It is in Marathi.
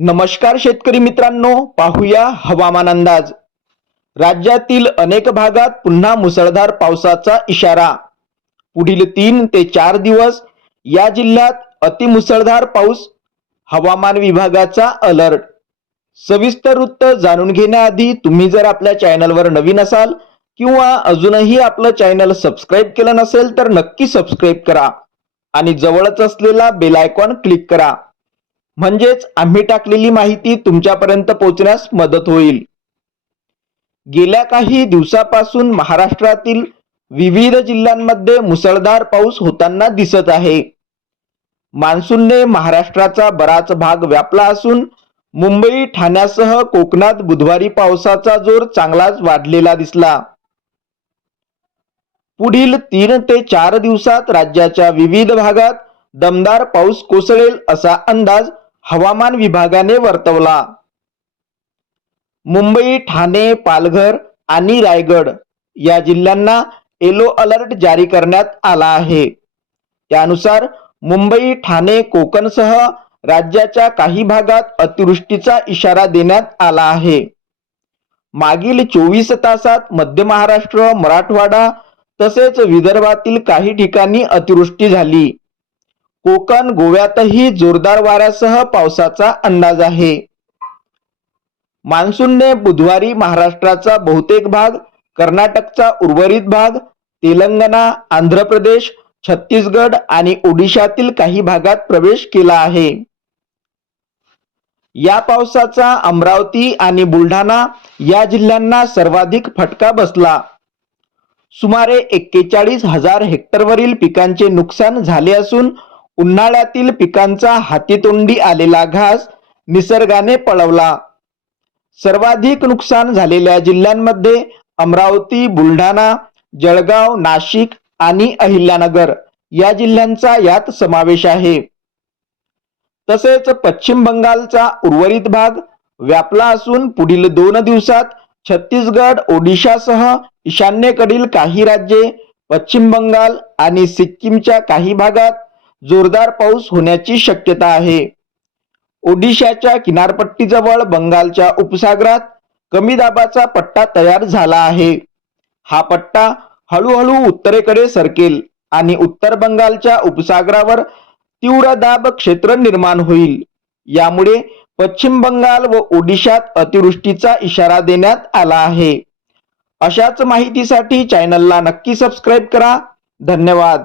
नमस्कार शेतकरी मित्रांनो पाहूया हवामान अंदाज. राज्यातील अनेक भागात पुन्हा मुसळधार पावसाचा इशारा. पुढील तीन ते चार दिवस या जिल्ह्यात अतिमुसळधार पाऊस हवामान विभागाचा अलर्ट. सविस्तर वृत्त जाणून घेण्याआधी तुम्ही जर आपल्या चॅनलवर नवीन असाल किंवा अजूनही आपलं चॅनल सबस्क्राईब केलं नसेल तर नक्की सबस्क्राईब करा आणि जवळच असलेला बेल आयकॉन क्लिक करा. म्हणजेच आम्ही टाकलेली माहिती तुमच्यापर्यंत पोहोचण्यास मदत होईल. गेल्या काही दिवसापासून महाराष्ट्रातील विविध जिल्ह्यांमध्ये मुसळधार पाऊस होताना दिसत आहे. मान्सूनने महाराष्ट्राचा बराच भाग व्यापला असून मुंबई ठाण्यासह कोकणात बुधवारी पावसाचा जोर चांगलाच वाढलेला दिसला. पुढील तीन ते चार दिवसात राज्याच्या विविध भागात दमदार पाऊस कोसळेल असा अंदाज हवामान विभागाने वर्तवला. मुंबई ठाणे पालघर आणि रायगड या जिल्ह्यांना येलो अलर्ट जारी करण्यात आला आहे. त्यानुसार मुंबई ठाणे कोकणसह राज्याच्या काही भागात अतिवृष्टीचा इशारा देण्यात आला आहे. मागील चोवीस तासात मध्य महाराष्ट्र मराठवाडा तसेच विदर्भातील काही ठिकाणी अतिवृष्टी झाली. कोकण गोव्यातही जोरदार वाऱ्यासह पावसाचा अंदाज आहे. मान्सूनने बुधवारी महाराष्ट्राचा बहुतेक भाग कर्नाटकचा उर्वरित भाग तेलंगणा आंध्र प्रदेश छत्तीसगड आणि ओडिशातील काही भागात प्रवेश केला आहे. या पावसाचा अमरावती आणि बुलढाणा या जिल्ह्यांना सर्वाधिक फटका बसला. सुमारे एक्केचाळीस हजार हेक्टरवरील पिकांचे नुकसान झाले असून उन्हाळ्यातील पिकांचा हातीतोंडी आलेला घास निसर्गाने पळवला. सर्वाधिक नुकसान झालेल्या जिल्ह्यांमध्ये अमरावती बुलढाणा जळगाव नाशिक आणि अहिल्यानगर या जिल्ह्यांचा यात समावेश आहे. तसेच पश्चिम बंगालचा उर्वरित भाग व्यापला असून पुढील दोन दिवसात छत्तीसगड ओडिशासह ईशान्येकडील काही राज्ये पश्चिम बंगाल आणि सिक्कीमच्या काही भागात जोरदार पाऊस होण्याची शक्यता आहे. ओडिशाच्या किनारपट्टीजवळ बंगालच्या उपसागरात कमी दाबाचा पट्टा तयार झाला आहे. हा पट्टा हळूहळू उत्तरेकडे सरकेल आणि उत्तर बंगालच्या उपसागरावर तीव्र दाब क्षेत्र निर्माण होईल. यामुळे पश्चिम बंगाल व ओडिशात अतिवृष्टीचा इशारा देण्यात आला आहे. अशाच माहितीसाठी चॅनलला नक्की सबस्क्राईब करा. धन्यवाद.